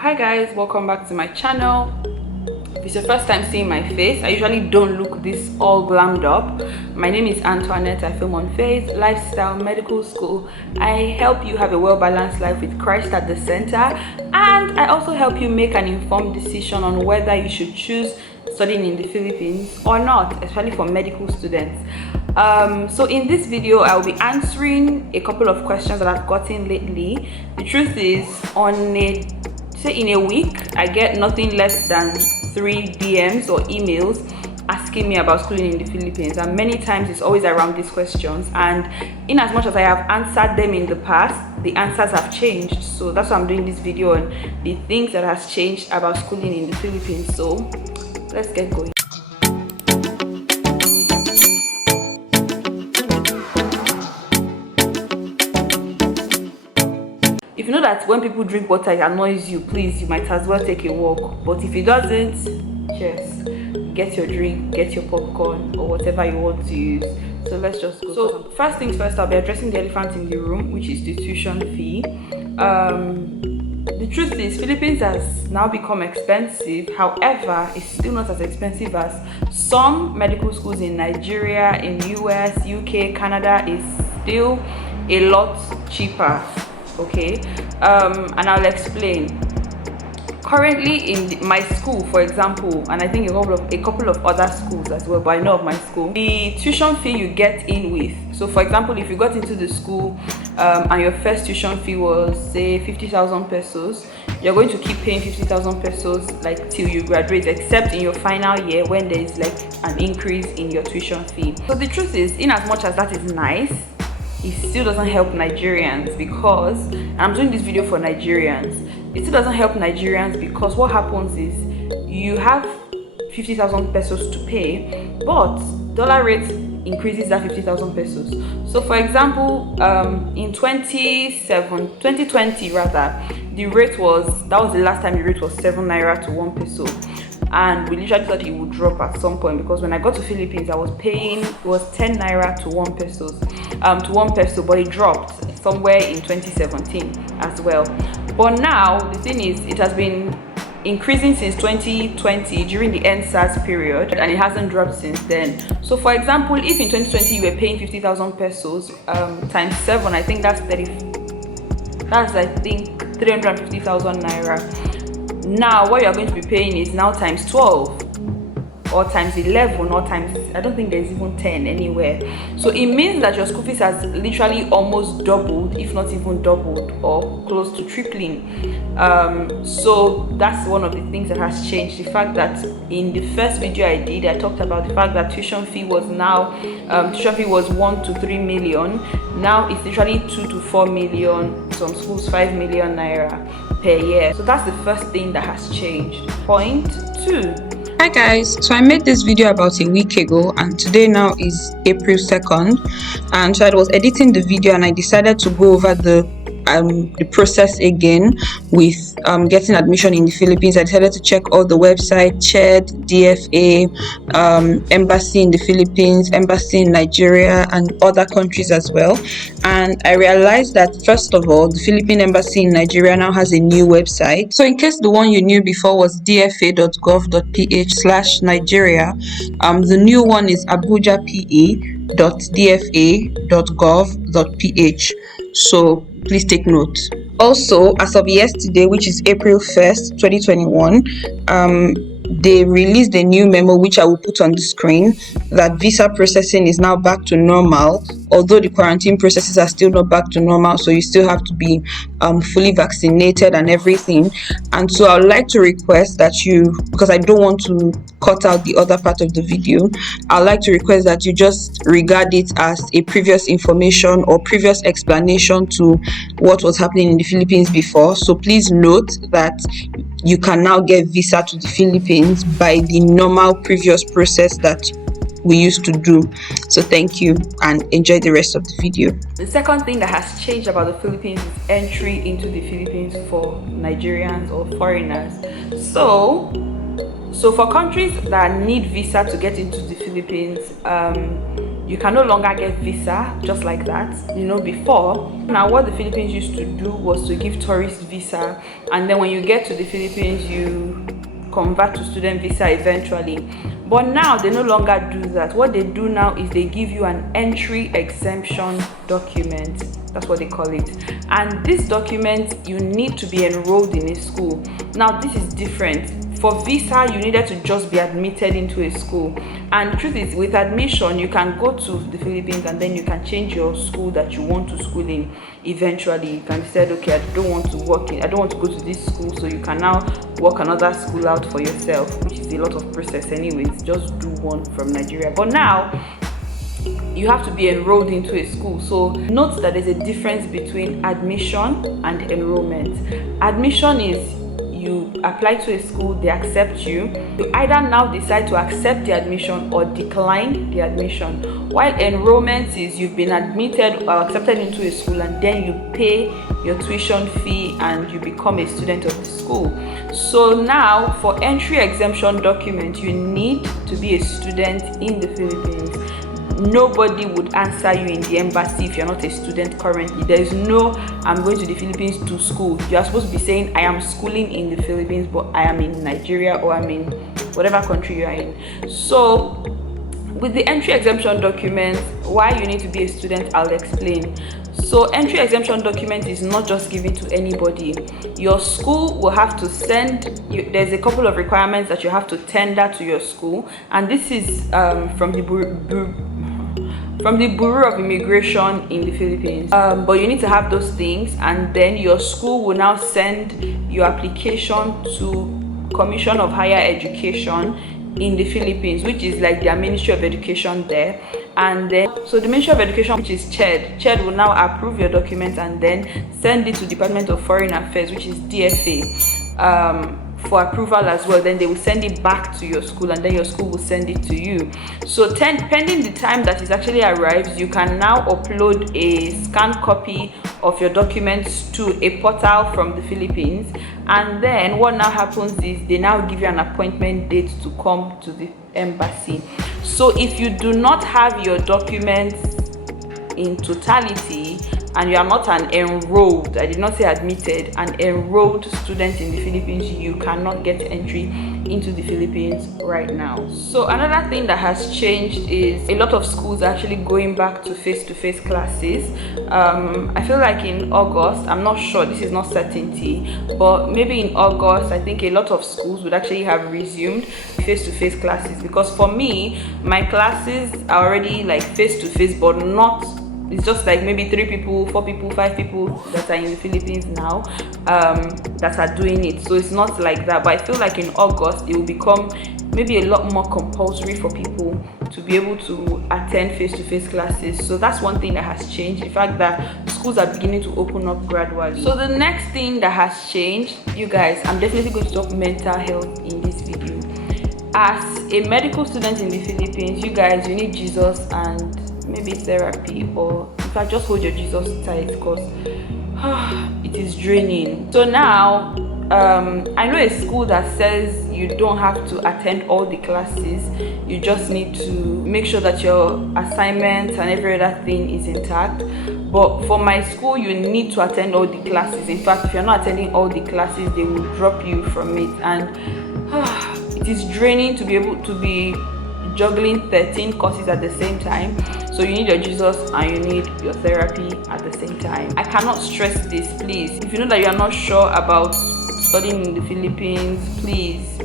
Hi guys, welcome back to my channel. If it's your first time seeing my face, I usually don't look this all glammed up. My name is Antoinette. I film on faith, lifestyle, medical school. I help you have a well-balanced life with Christ at the center, and I also help you make an informed decision on whether you should choose studying in the Philippines or not, especially for medical students. So in this video I'll be answering a couple of questions that I've gotten lately. The truth is, in a week I get nothing less than 3 DMs or emails asking me about schooling in the Philippines, and many times it's always around these questions, and in as much as I have answered them in the past, the answers have changed. So that's why I'm doing this video on the things that has changed about schooling in the Philippines. So let's get going. If you know that when people drink water it annoys you, please, you might as well take a walk. But if it doesn't, just get your drink, get your popcorn or whatever you want to use. So let's just go. So first things first, I'll be addressing the elephant in the room, which is the tuition fee. The truth is, Philippines has now become expensive. However, it's still not as expensive as some medical schools in Nigeria, in US, UK, Canada. Is still a lot cheaper. Okay, and I'll explain. Currently in my school, for example, and I think a couple of other schools as well, but I know of my school, the tuition fee you get in with. So for example, if you got into the school and your first tuition fee was say 50,000 pesos, you're going to keep paying 50,000 pesos like till you graduate, except in your final year when there is like an increase in your tuition fee. So the truth is, in as much as that is nice, it still doesn't help Nigerians, because, and I'm doing this video for Nigerians, it still doesn't help Nigerians because what happens is you have 50,000 pesos to pay, but dollar rate increases that 50,000 pesos. So for example, in 2020 rather, the rate was, that was the last time the rate was 7 naira to 1 peso. And we literally thought it would drop at some point, because when I got to Philippines I was paying, it was 10 naira to 1 pesos to 1 peso, but it dropped somewhere in 2017 as well. But now the thing is, it has been increasing since 2020 during the NSAS period, and it hasn't dropped since then. So for example, if in 2020 you were paying 50,000 pesos times 7, I think that's 350,000 naira. Now what you're going to be paying is now times 12 or times 11 or times, I don't think there's even 10 anywhere. So it means that your school fees has literally almost doubled, if not even doubled, or close to tripling. So that's one of the things that has changed. The fact that in the first video I did, I talked about the fact that tuition fee was 1 to 3 million. Now it's literally 2 to 4 million, some schools 5 million naira per year. So that's the first thing that has changed. Point 2. Hi guys, so I made this video about a week ago, and today now is April 2nd, and so I was editing the video and I decided to go over the process again with getting admission in the Philippines. I decided to check all the websites, CHED, DFA, embassy in the Philippines, embassy in Nigeria, and other countries as well. And I realized that first of all, the Philippine embassy in Nigeria now has a new website. So in case the one you knew before was dfa.gov.ph/Nigeria, the new one is abujape.dfa.gov.ph. So please take note. Also, as of yesterday, which is April 1st, 2021, they released a new memo, which I will put on the screen, that visa processing is now back to normal, although the quarantine processes are still not back to normal, so you still have to be fully vaccinated and everything. And so I would like to request that you, because I don't want to cut out the other part of the video, I'd like to request that you just regard it as a previous information or previous explanation to what was happening in the Philippines before. So please note that you can now get visa to the Philippines by the normal previous process that we used to do. So thank you and enjoy the rest of the video. The second thing that has changed about the Philippines is entry into the Philippines for Nigerians or foreigners. So for countries that need visa to get into the Philippines, You can no longer get visa just like that. Before, now what the Philippines used to do was to give tourist visa, and then when you get to the Philippines, you convert to student visa eventually. But now they no longer do that. What they do now is they give you an entry exemption document. That's what they call it. And this document, you need to be enrolled in a school. Now this is different. For visa, you needed to just be admitted into a school. And the truth is, with admission, you can go to the Philippines and then you can change your school that you want to school in eventually. You can decide, okay, I don't want to go to this school, so you can now work another school out for yourself, which is a lot of process anyways. Just do one from Nigeria. But now, you have to be enrolled into a school. So note that there's a difference between admission and enrollment. Admission is you apply to a school, they accept you. You either now decide to accept the admission or decline the admission. While enrollment is you've been admitted or accepted into a school, and then you pay your tuition fee and you become a student of the school. So now for entry exemption document, you need to be a student in the Philippines. Nobody would answer you in the embassy if you're not a student currently. There is no, I'm going to the Philippines to school. You are supposed to be saying, I am schooling in the Philippines, but I am in Nigeria or I'm in whatever country you are in. So with the entry exemption document, why you need to be a student, I'll explain. So entry exemption document is not just given to anybody. Your school will have to send you, there's a couple of requirements that you have to tender to your school, and this is from the Bureau of Immigration in the Philippines. But you need to have those things, and then your school will now send your application to Commission of Higher Education in the Philippines, which is like their Ministry of Education there. And then, so the Ministry of Education, which is CHED will now approve your documents and then send it to Department of Foreign Affairs, which is DFA. For approval as well. Then they will send it back to your school, and then your school will send it to you. So pending the time that it actually arrives, you can now upload a scanned copy of your documents to a portal from the Philippines. And then what now happens is they now give you an appointment date to come to the embassy. So if you do not have your documents in totality, and you are not an enrolled, I did not say admitted, an enrolled student in the Philippines, you cannot get entry into the Philippines right now. So another thing that has changed is a lot of schools are actually going back to face-to-face classes. I feel like in August, I'm not sure, this is not certainty, but maybe in August, I think a lot of schools would actually have resumed face-to-face classes, because for me, my classes are already like face-to-face, but not, it's just like maybe 3 people, 4 people, 5 people that are in the Philippines now that are doing it. So it's not like that. But I feel like in August, it will become maybe a lot more compulsory for people to be able to attend face-to-face classes. So that's one thing that has changed. The fact that schools are beginning to open up gradually. So the next thing that has changed, you guys, I'm definitely going to talk mental health in this video. As a medical student in the Philippines, you guys, you need Jesus and maybe therapy, or in fact just hold your Jesus tight, because it is draining. So now I know a school that says you don't have to attend all the classes, you just need to make sure that your assignments and every other thing is intact. But for my school, you need to attend all the classes. In fact, if you're not attending all the classes, they will drop you from it, and it is draining to be able to be juggling 13 courses at the same time. So you need your Jesus and you need your therapy at the same time. I cannot stress this, please. If you know that you are not sure about studying in the Philippines, please,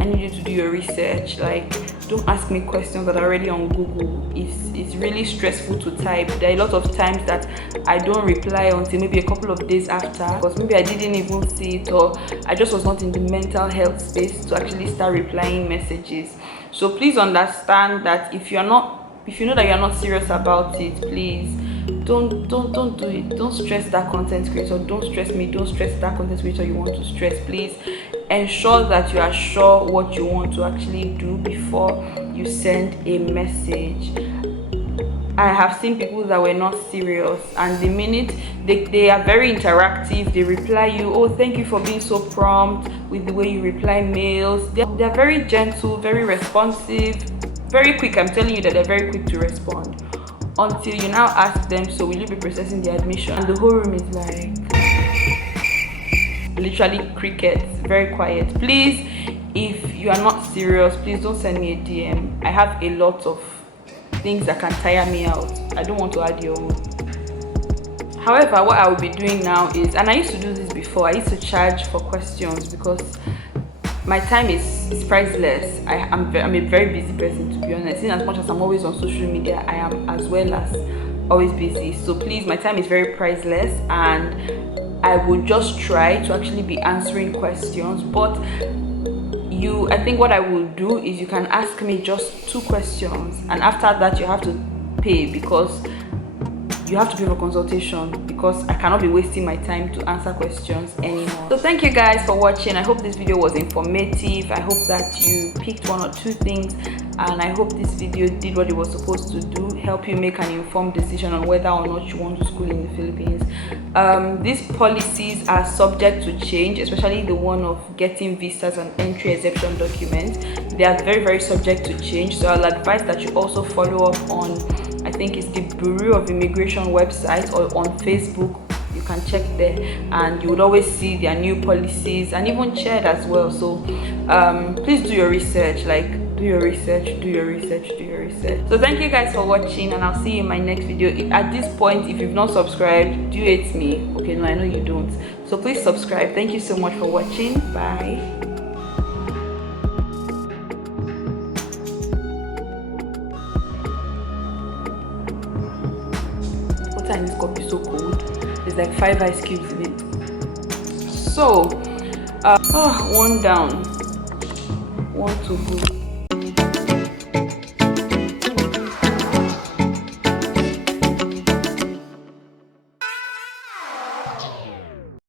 I need you to do your research. Like, don't ask me questions that are already on Google. It's really stressful to type. There are a lot of times that I don't reply until maybe a couple of days after, because maybe I didn't even see it, or I just was not in the mental health space to actually start replying messages. So please understand that if you know that you're not serious about it, please don't do it. Don't stress that content creator. Don't stress me. Don't stress that content creator you want to stress. Please ensure that you are sure what you want to actually do before you send a message. I have seen people that were not serious, and the minute they are very interactive, they reply you, oh, thank you for being so prompt with the way you reply mails. They're very gentle, very responsive, very quick. I'm telling you that they're very quick to respond. Until you now ask them, so will you be processing the admission? And the whole room is like literally crickets, very quiet. Please, if you are not serious, please don't send me a DM. I have a lot of things that can tire me out. I don't want to add your own. However, what I will be doing now is, and I used to do this before, I used to charge for questions because my time is priceless. I'm a very busy person, to be honest. In as much as I'm always on social media, I am as well as always busy. So please, my time is very priceless, and I would just try to actually be answering questions. But I think what I will do is you can ask me just 2 questions, and after that you have to pay, because you have to pay for consultation, because I cannot be wasting my time to answer questions anymore. So thank you guys for watching. I hope this video was informative. I hope that you picked 1 or 2 things, and I hope this video did what it was supposed to do, help you make an informed decision on whether or not you want to school in the Philippines. These policies are subject to change, especially the one of getting visas and entry exemption documents. They are very, very subject to change, so I'll advise that you also follow up on, I think it's the Bureau of Immigration website, or on Facebook. You can check there, and you would always see their new policies, and even shared as well. So please do your research, do your research. So thank you guys for watching, and I'll see you in my next video. At this point, if you've not subscribed, do you hate me? Okay, no, I know you don't. So please subscribe. Thank you so much for watching. Bye. And this coffee is so cold. There's like 5 ice cubes in it. So 1 down, 1 to go.